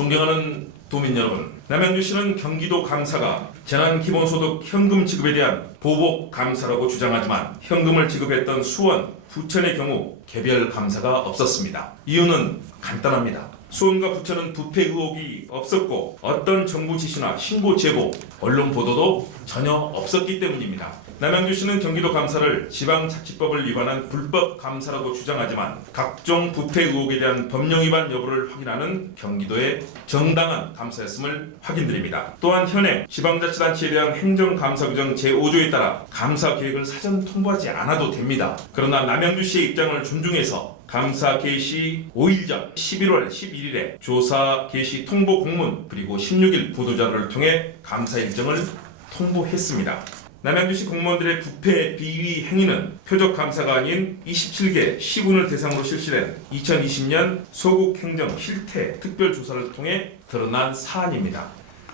존경하는 도민 여러분, 남양주시는 경기도 감사가 재난기본소득 현금 지급에 대한 보복 감사라고 주장하지만 현금을 지급했던 수원, 부천의 경우 개별 감사가 없었습니다. 이유는 간단합니다. 수원과 부천은 부패 의혹이 없었고 어떤 정부 지시나 신고 제보, 언론 보도도 전혀 없었기 때문입니다. 남양주시는 경기도 감사를 지방자치법을 위반한 불법 감사라고 주장하지만 각종 부패 의혹에 대한 법령 위반 여부를 확인하는 경기도의 정당한 감사였음을 확인드립니다. 또한 현행 지방자치단체에 대한 행정감사 규정 제5조에 따라 감사 계획을 사전 통보하지 않아도 됩니다. 그러나 남양주시의 입장을 존중해서 감사 개시 5일 전 11월 11일에 조사 개시 통보 공문 그리고 16일 보도자료를 통해 감사 일정을 통보했습니다. 남양주시 공무원들의 부패 비위 행위는 표적 감사가 아닌 27개 시군을 대상으로 실시된 2020년 소국행정 실태 특별조사를 통해 드러난 사안입니다.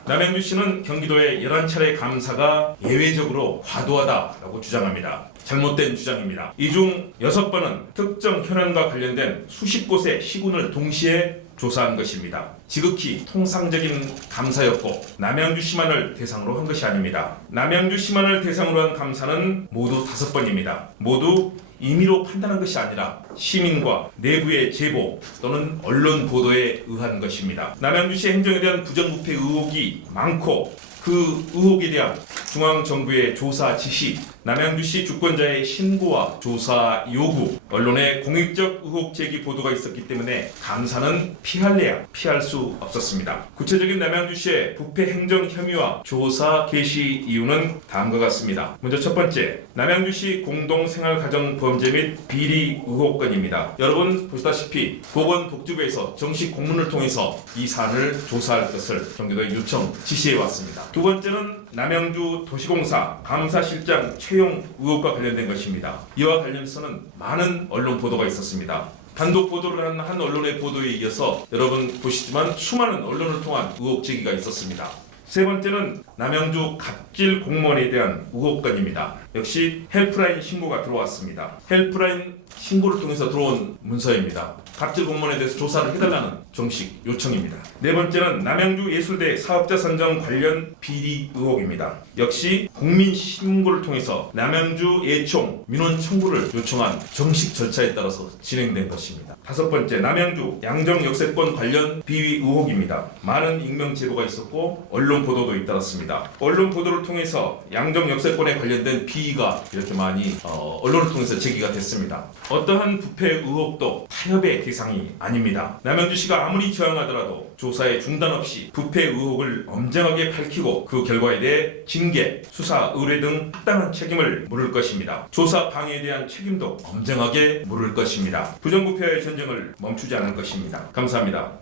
남양주시는 경기도의 11차례 감사가 예외적으로 과도하다라고 주장합니다. 잘못된 주장입니다. 이 중 6번은 특정 현안과 관련된 수십 곳의 시군을 동시에 조사한 것입니다. 지극히 통상적인 감사였고 남양주시만을 대상으로 한 것이 아닙니다. 남양주시만을 대상으로 한 감사는 모두 5번입니다. 모두 임의로 판단한 것이 아니라 시민과 내부의 제보 또는 언론 보도에 의한 것입니다. 남양주시 행정에 대한 부정부패 의혹이 많고 그 의혹에 대한 중앙정부의 조사 지시, 남양주시 주권자의 신고와 조사 요구, 언론의 공익적 의혹 제기 보도가 있었기 때문에 감사는 피할래야 피할 수 없었습니다. 구체적인 남양주시의 부패 행정 혐의와 조사 개시 이유는 다음과 같습니다. 먼저 첫 번째, 남양주시 공동생활가정범죄 및 비리 의혹 건입니다. 여러분 보시다시피 보건복지부에서 정식 공문을 통해서 이 사안을 조사할 것을 경기도에 요청 지시해 왔습니다. 두 번째는 남양주 도시공사 감사실장 채용 의혹과 관련된 것입니다. 이와 관련해서는 많은 언론 보도가 있었습니다. 단독 보도를 한 언론의 보도에 이어서 여러분 보시지만 수많은 언론을 통한 의혹 제기가 있었습니다. 세 번째는 남양주 갑질 공무원에 대한 의혹 건입니다. 역시 헬프라인 신고가 들어왔습니다. 헬프라인 신고를 통해서 들어온 문서입니다. 갑질 공무원에 대해서 조사를 해달라는 정식 요청입니다. 네 번째는 남양주 예술대 사업자 선정 관련 비리 의혹입니다. 역시 국민신고를 통해서 남양주 예총 민원 청구를 요청한 정식 절차에 따라서 진행된 것입니다. 다섯 번째, 남양주 양정 역세권 관련 비위 의혹입니다. 많은 익명 제보가 있었고 언론 보도도 잇따랐습니다. 언론 보도를 통해서 양정 역세권에 관련된 비위가 이렇게 많이 언론을 통해서 제기가 됐습니다. 어떠한 부패 의혹도 타협의 대상이 아닙니다. 남양주시가 아무리 저항하더라도 조사에 중단 없이 부패 의혹을 엄정하게 밝히고 그 결과에 대해 징계, 수사, 의뢰 등 합당한 책임을 물을 것입니다. 조사 방해에 대한 책임도 엄정하게 물을 것입니다. 부정부패의 전쟁을 멈추지 않을 것입니다. 감사합니다.